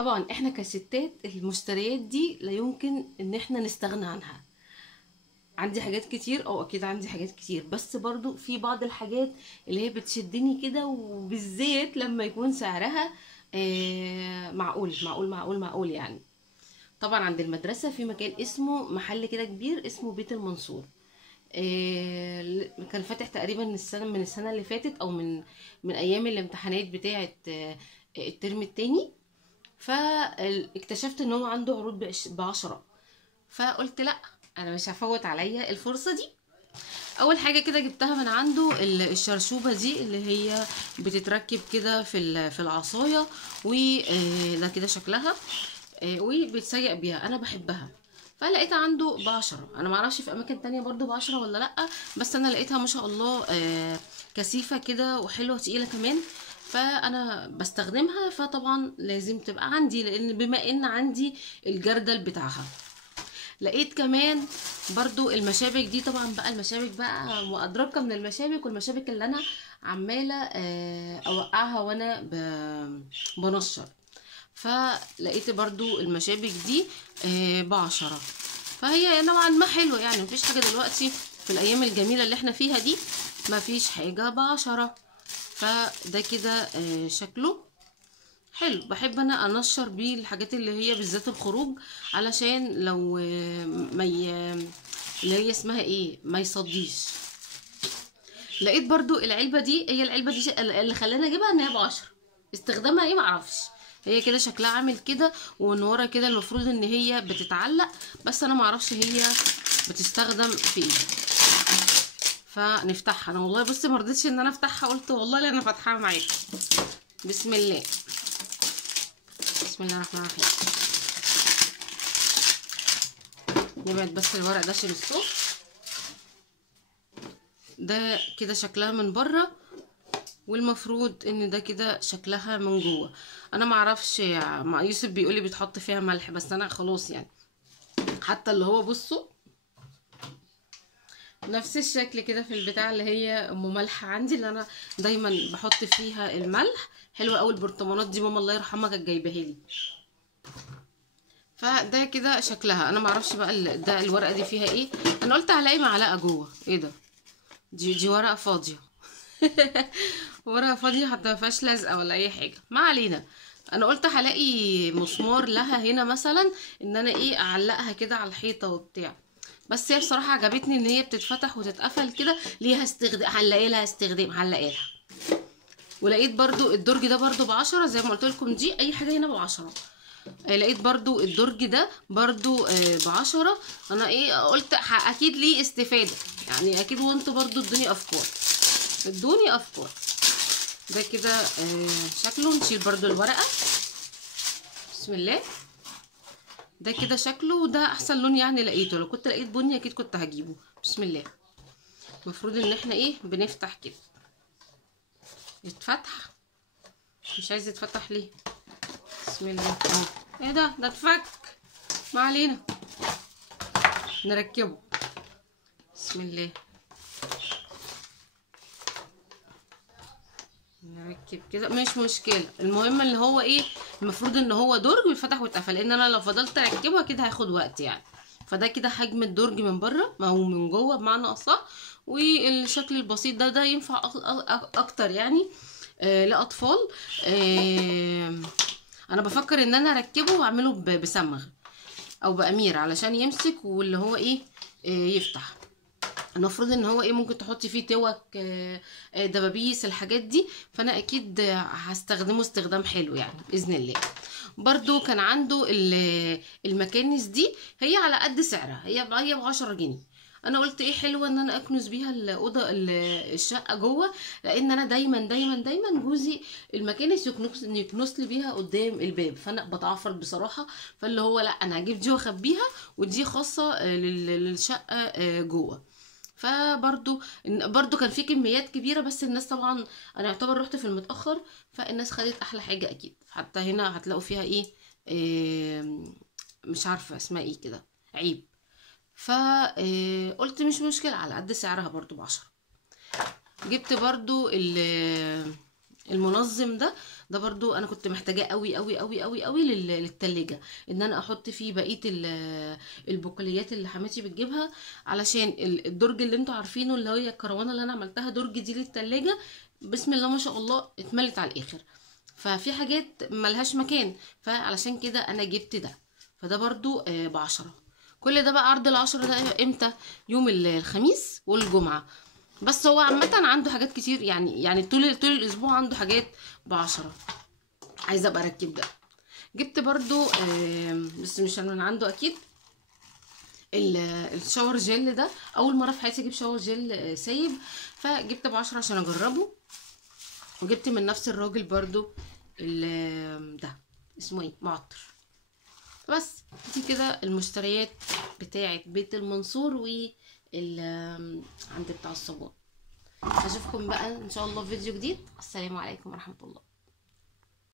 طبعا احنا كستات المشتريات دي لا يمكن ان احنا نستغنى عنها. عندي حاجات كتير، او اكيد عندي حاجات كتير، بس برضو في بعض الحاجات اللي هي بتشدني كده، وبالذات لما يكون سعرها معقول معقول معقول معقول يعني. طبعا عند المدرسة في مكان اسمه محل كده كبير اسمه بيت المنصور. كان فاتح تقريبا من السنة اللي فاتت، او من ايام الامتحانات بتاعة الترم التاني. فاكتشفت ان هو عنده عروض ب10. فقلت لا، انا مش هفوت عليا الفرصة دي. اول حاجة كده جبتها من عنده الشرشوبة دي، اللي هي بتتركب كده في العصاية، وده كده شكلها، وبيتسيق بيها، انا بحبها. فلقيتها عنده ب10. انا معرفش في اماكن تانية برضو ب10 ولا لا، بس انا لقيتها ما شاء الله كثيفة كده وحلوة تقيلة كمان. فانا بستخدمها، فطبعا لازم تبقى عندي، لان بما ان عندي الجردل بتاعها. لقيت كمان برضو المشابك دي. طبعا بقى المشابك بقى وادراكا من المشابك، والمشابك اللي انا عمالة اوقعها وانا بنشر. فلقيت برضو المشابك دي ب10. فهي نوعا ما حلوة يعني، مفيش حاجة دلوقتي في الأيام الجميلة اللي احنا فيها دي مفيش حاجة ب10. فده كده شكله حلو. بحب انا انشر بيه الحاجات اللي هي بالذات الخروج، علشان لو ما اللي هي اسمها ايه ما يصديش. لقيت برضو العلبة دي، هي العلبة دي اللي خلاني اجيبها ان هي ب10. استخدامها ايه معرفش. هي كده شكلها عامل كده، ومن ورا كده المفروض ان هي بتتعلق، بس انا معرفش هي بتستخدم في ايه. فنفتحها. انا والله بصي مرضتش ان انا افتحها، قلت والله لا انا فاتحاها معاكم. بسم الله. بسم الله الرحمن الرحيم. نبعد بس الورق ده عشان الصوت. ده كده شكلها من بره، والمفروض ان ده كده شكلها من جوه. انا معرفش، مع يوسف بيقولي بيتحط فيها ملح، بس انا خلاص يعني. حتى اللي هو بصوا نفس الشكل كده في البتاع اللي هي ام ملح عندي، اللي انا دايما بحط فيها الملح. حلوه قوي البرطمانات دي، ماما الله يرحمها كانت جايباها لي. فده كده شكلها. انا معرفش بقى ده الورقه دي فيها ايه. انا قلت هلاقي معلقه جوه. ايه ده؟ دي ورقه فاضيه. ورقه فاضيه حتى ما فيهاش لزقه ولا اي حاجه. ما علينا. انا قلت هلاقي مسمار لها هنا مثلا، ان انا ايه اعلقها كده على الحيطه وبتاع. بس هي بصراحه عجبتني ان هي بتتفتح وتتقفل كده، ليها استخدام. هنلاقي لها استخدام، هنلاقي لها. ولقيت برضو الدرج ده برضو ب10، زي ما قلت لكم دي اي حاجه هنا ب10. لقيت برضو الدرج ده برضو ب10. انا ايه قلت اكيد ليه استفاده يعني، اكيد وانتوا برضو ادوني افكار. ادوني افكار. ده كده شكله. نشيل برضو الورقه. بسم الله. ده كده شكله، وده احسن لون يعني لقيته. لو كنت لقيت بني اكيد كنت هجيبه. بسم الله. المفروض ان احنا ايه بنفتح كده. يتفتح. مش عايز يتفتح ليه؟ بسم الله اهو. ايه ده اتفك. ما علينا. نركبه. بسم الله. نركب كده مش مشكله. المهم ان هو ايه، المفروض ان هو درج ويتفتح ويتقفل، لان انا لو فضلت اركبه كده هياخد وقت يعني. فده كده حجم الدرج من بره او من جوه بمعنى اصح. والشكل البسيط ده ينفع اكتر يعني لاطفال. انا بفكر ان انا اركبه واعمله بسمغ او بامير علشان يمسك، واللي هو ايه يفتح. المفروض ان هو ايه ممكن تحطي فيه توك دبابيس الحاجات دي. فانا اكيد هستخدمه استخدام حلو يعني باذن الله. برضو كان عنده المكانس دي، هي على قد سعرها، هي ب10 جنيه. انا قلت ايه حلوه ان انا اكنس بيها الاوضه الشقه جوه، لان انا دايما دايما دايما جوزي المكانس يكنس لي بيها قدام الباب، فانا بتعفر بصراحه. فاللي هو لا، انا هجيب دي واخبيها، ودي خاصه للشقه جوه. برضو كان في كميات كبيره، بس الناس طبعا انا يعتبر رحت في المتاخر، فالناس خدت احلى حاجه اكيد. حتى هنا هتلاقوا فيها إيه مش عارفه اسمها ايه كده، عيب. فقلت مش مشكله، على قد سعرها برضو ب10. جبت برضو المنظم ده برضو انا كنت محتاجاه قوي قوي قوي قوي قوي للتلاجة، ان انا احط فيه بقيه البقوليات اللي حماتي بتجيبها، علشان الدرج اللي انتوا عارفينه اللي هي الكروانه اللي انا عملتها درج دي للتلاجة، بسم الله ما شاء الله اتملت على الاخر، ففي حاجات ملهاش مكان، فعلشان كده انا جبت ده. فده برضو ب10. كل ده بقى عرض ال10 ده امتى؟ يوم الخميس والجمعه. بس هو عامة عنده حاجات كتير، يعني طول الاسبوع عنده حاجات ب10. عايزة ابقى اركب ده. جبت برضو بس مش من عنده اكيد، الشاور جل ده اول مرة في حياتي اجيب شاور جل سايب، فجبت ب10 عشان اجربه. وجبت من نفس الراجل برضو ده اسمه ايه، معطر. بس دي كده المشتريات بتاعت بيت المنصور عند بتاع الصابون. اشوفكم بقى ان شاء الله في فيديو جديد. السلام عليكم ورحمة الله.